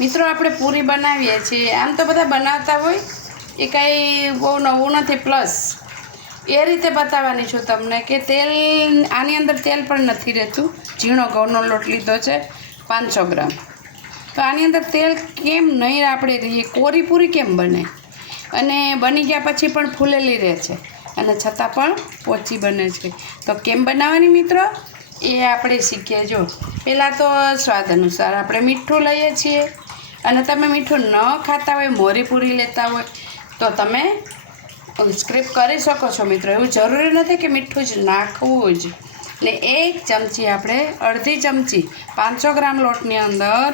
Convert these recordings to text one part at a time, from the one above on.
મિત્રો આપણે પૂરી બનાવીએ છીએ, આમ તો બધા બનાવતા હોય, એ કાંઈ બહુ નવું નથી. પ્લસ એ રીતે બતાવવાની છું તમને કે તેલ આની અંદર તેલ પણ નથી રહેતું. ઝીણો ઘઉંનો લોટ લીધો છે 500 ગ્રામ, તો આની અંદર તેલ કેમ નહીં આપણે રહીએ? કોરી પૂરી કેમ બને? અને બની ગયા પછી પણ ફૂલેલી રહે છે અને છતાં પણ પોચી બને છે. તો કેમ બનાવવાની મિત્રો એ આપણે શીખીએ. જો પહેલાં તો સ્વાદ અનુસાર આપણે મીઠું લઈએ છીએ, અને તમે મીઠું ન ખાતા હોય, મોરી પૂરી લેતા હોય તો તમે સ્ક્રીપ કરી શકો છો મિત્રો. એવું જરૂરી નથી કે મીઠું જ નાખવું જ. ને 1 ચમચી આપણે અડધી ચમચી 500 ગ્રામ લોટની અંદર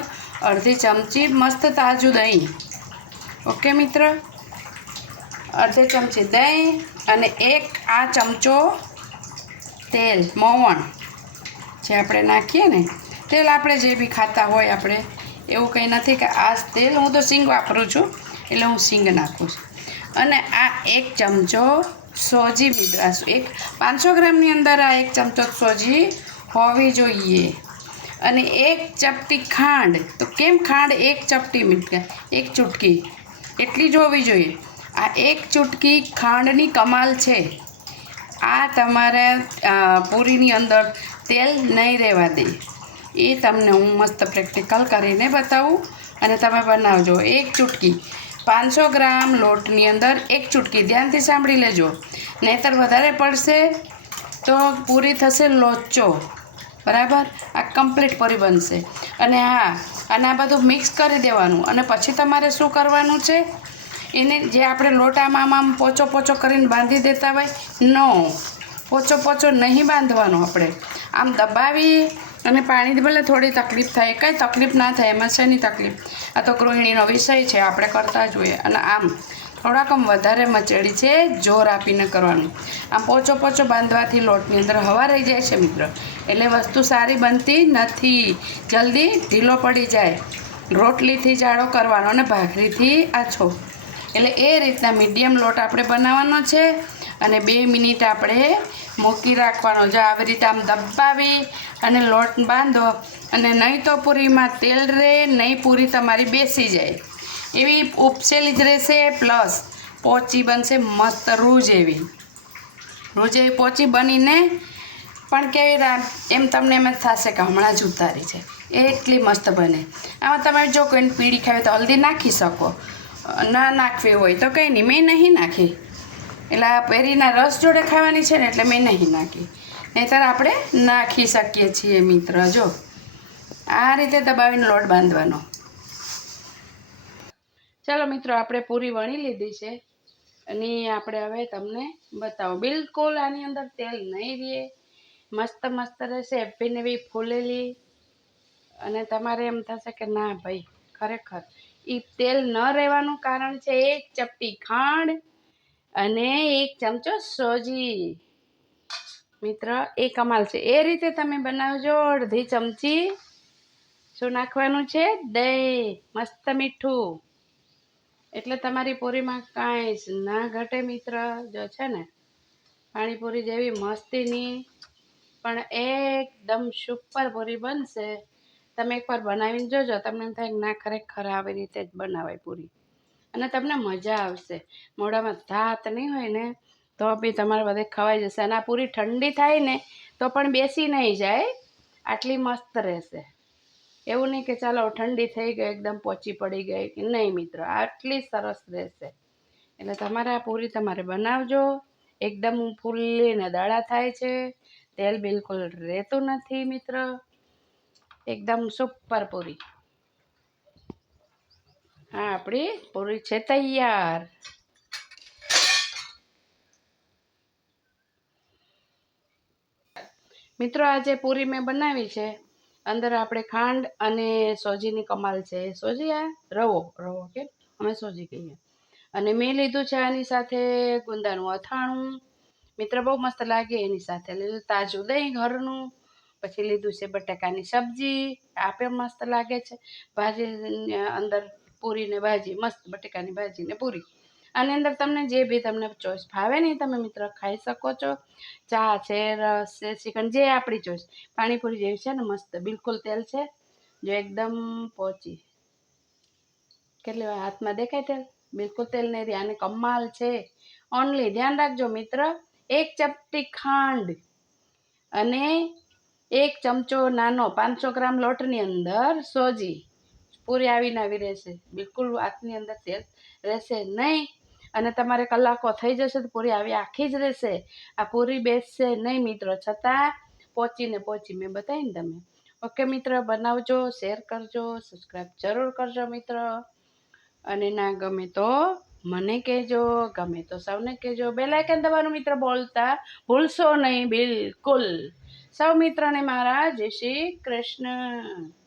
અડધી ચમચી મસ્ત તાજું દહીં. ઓકે મિત્ર, અડધી ચમચી દહીં અને 1 આ ચમચો તેલ મોવણ જે આપણે નાખીએ ને, તેલ આપણે જે બી ખાતા હોય આપણે, એવું કંઈ નથી કે આ તેલ, હું તો સિંગ વાપરું છું એટલે હું સિંગ નાખું છું. અને આ 1 ચમચો સોજી મિત્રાશું, 500 ગ્રામની અંદર આ 1 ચમચો સોજી હોવી જોઈએ. અને 1 ચપટી ખાંડ. તો કેમ ખાંડ 1 ચપટી મિત્ર, 1 ચૂટકી એટલી જ હોવી જોઈએ. આ 1 ચૂટકી ખાંડની કમાલ છે. આ તમારે પૂરીની અંદર તેલ નહીં રહેવા દે. એ તમને હું મસ્ત પ્રેક્ટિકલ કરીને બતાવું અને તમે બનાવજો. 1 ચૂટકી 500 ગ્રામ લોટની અંદર 1 ચૂટકી, ધ્યાનથી સાંભળી લેજો, નહીંતર વધારે પડશે તો પૂરી થશે લોચો. બરાબર, આ કમ્પ્લીટ પૂરી બનશે. અને હા, અને આ બધું મિક્સ કરી દેવાનું. અને પછી તમારે શું કરવાનું છે, એને જે આપણે લોટામાં આમ પોચો પોચો કરીને બાંધી દેતા હોય, નો, પોચો પોચો નહીં બાંધવાનો. આપણે આમ દબાવી અને પાણી ભલે થોડી તકલીફ થાય, કંઈ તકલીફ ના થાય, એમાં શેની તકલીફ? આ તો ગૃહિણીનો વિષય છે, આપણે કરતા જ હોઈએ. અને આમ થોડાક વધારે મચેડી છે, જોર આપીને કરવાનું. આમ પોચો પોચો બાંધવાથી લોટની અંદર હવા રહી જાય છે મિત્ર, એટલે વસ્તુ સારી બનતી નથી, જલ્દી ઢીલો પડી જાય. રોટલીથી જાડો કરવાનો અને ભાખરીથી આછો. એટલે એ રીતના મીડિયમ લોટ આપણે બનાવવાનો છે. અને 2 મિનિટ આપણે મૂકી રાખવાનો. જો આવી રીતે આમ દબાવી અને લોટ બાંધો, અને નહીં તો પૂરીમાં તેલ રહે નહીં, પૂરી તમારી બેસી જાય. એવી ઉપસેલી જ રહેશે, પ્લસ પોચી બનશે મસ્ત રૂ જેવી. રૂ જેવી પોચી બનીને પણ કેવી એમ તમને એમ જ થશે કે હમણાં જ ઉતારી છે, એટલી મસ્ત બને. આમાં તમે જો કોઈને પીળી ખાવી તો હલ્દી નાખી શકો, ના નાખવી હોય તો કંઈ નહીં. મેં નહીં નાખી, એટલે આ પેરીના રસ જોડે ખાવાની છે ને, એટલે મેં નહીં નાખી. નહીંતર આપણે નાખી શકીએ છીએ મિત્ર. જો આ રીતે દબાવીને લોટ બાંધવાનો. ચાલો મિત્રો, આપણે પૂરી વણી લીધી છે અને આપણે હવે તમને બતાવો. બિલકુલ આની અંદર તેલ નહીં રહે, મસ્ત મસ્ત રહેશે, એપીને બી ફૂલેલી. અને તમારે એમ થશે કે ના ભાઈ, ખરેખર એ તેલ ન રહેવાનું કારણ છે 1 ચપટી ખાંડ અને 1 ચમચો સોજી. મિત્ર એ કમાલ છે. એ રીતે તમે બનાવજો. અડધી ચમચી શું નાખવાનું છે? દહીં, મસ્ત મીઠું, એટલે તમારી પૂરીમાં કાંઈ જ ના ઘટે મિત્ર. જો છે ને, પાણીપુરી જેવી મસ્તીની પણ એકદમ સુપર પૂરી બનશે. તમે એકવાર બનાવીને જોજો, તમને એમ થાય ના ખરેખર આવી રીતે જ બનાવાય પૂરી, અને તમને મજા આવશે. મોઢામાં ધાત નહીં હોય ને તો બી તમારે બધે ખવાઈ જશે. અને આ પૂરી ઠંડી થાય ને તો પણ બેસી નહીં જાય, આટલી મસ્ત રહેશે. એવું નહીં કે ચાલો ઠંડી થઈ ગઈ એકદમ પોચી પડી ગઈ, નહીં મિત્ર, આટલી સરસ રહેશે. એટલે તમારે આ પૂરી તમારે બનાવજો. એકદમ ફૂલીને દડા થાય છે, તેલ બિલકુલ રહેતું નથી મિત્ર. એકદમ સુપર પૂરી. હા, આપણી પૂરી છે તૈયાર. મિત્રો આ જે પૂરી મેં બનાવી છે, અંદર આપણે ખાંડ અને સોજીની કમાલ છે. સોજી, આ રવો કે અમે સોજી કહીએ. અને મેં લીધું છે આની સાથે ગુંદાનું અથાણું. મિત્ર બહુ મસ્ત લાગે. એની સાથે લીધું તાજું દહીં ઘરનું. પછી લીધું છે બટાકાની સબ્જી, આપે મસ્ત લાગે છે. ભાજી અંદર પૂરી ને ભાજી, મસ્ત બટાકાની ભાજી ને પૂરી. આની અંદર તમને જે બી તમને ચોઈસ ફાવે ને તમે મિત્ર ખાઈ શકો છો. ચા છે, રસ છે, શ્રીખંડ, જે આપણી ચોઈસ. પાણીપુરી જેવી છે ને મસ્ત, બિલકુલ તેલ છે જો, એકદમ પોચી. કેટલી વાર હાથમાં દેખાય તેલ? બિલકુલ તેલ નહીં રહે. આને કમાલ છે. ઓનલી ધ્યાન રાખજો મિત્ર, 1 ચપટી ખાંડ અને 1 ચમચો નાનો 500 ગ્રામ લોટની અંદર સોજી. પૂરી આવીને આવી રહેશે. બિલકુલ હાથની અંદર તેલ રહેશે નહીં. અને તમારે કલાકો થઈ જશે તો પૂરી આવી આખી જ રહેશે. આ પૂરી બેસશે નહીં મિત્રો, છતાં પહોંચી મેં બતાવીને તમે. ઓકે મિત્ર, બનાવજો, શેર કરજો, સબસ્ક્રાઈબ જરૂર કરજો મિત્ર. અને ના ગમે તો મને કહેજો, ગમે તો સૌને કહેજો. બેલ આઇકન દબાવવાનું મિત્ર બોલતા ભૂલશો નહીં બિલકુલ. સૌ મિત્રને મારા જય શ્રી કૃષ્ણ.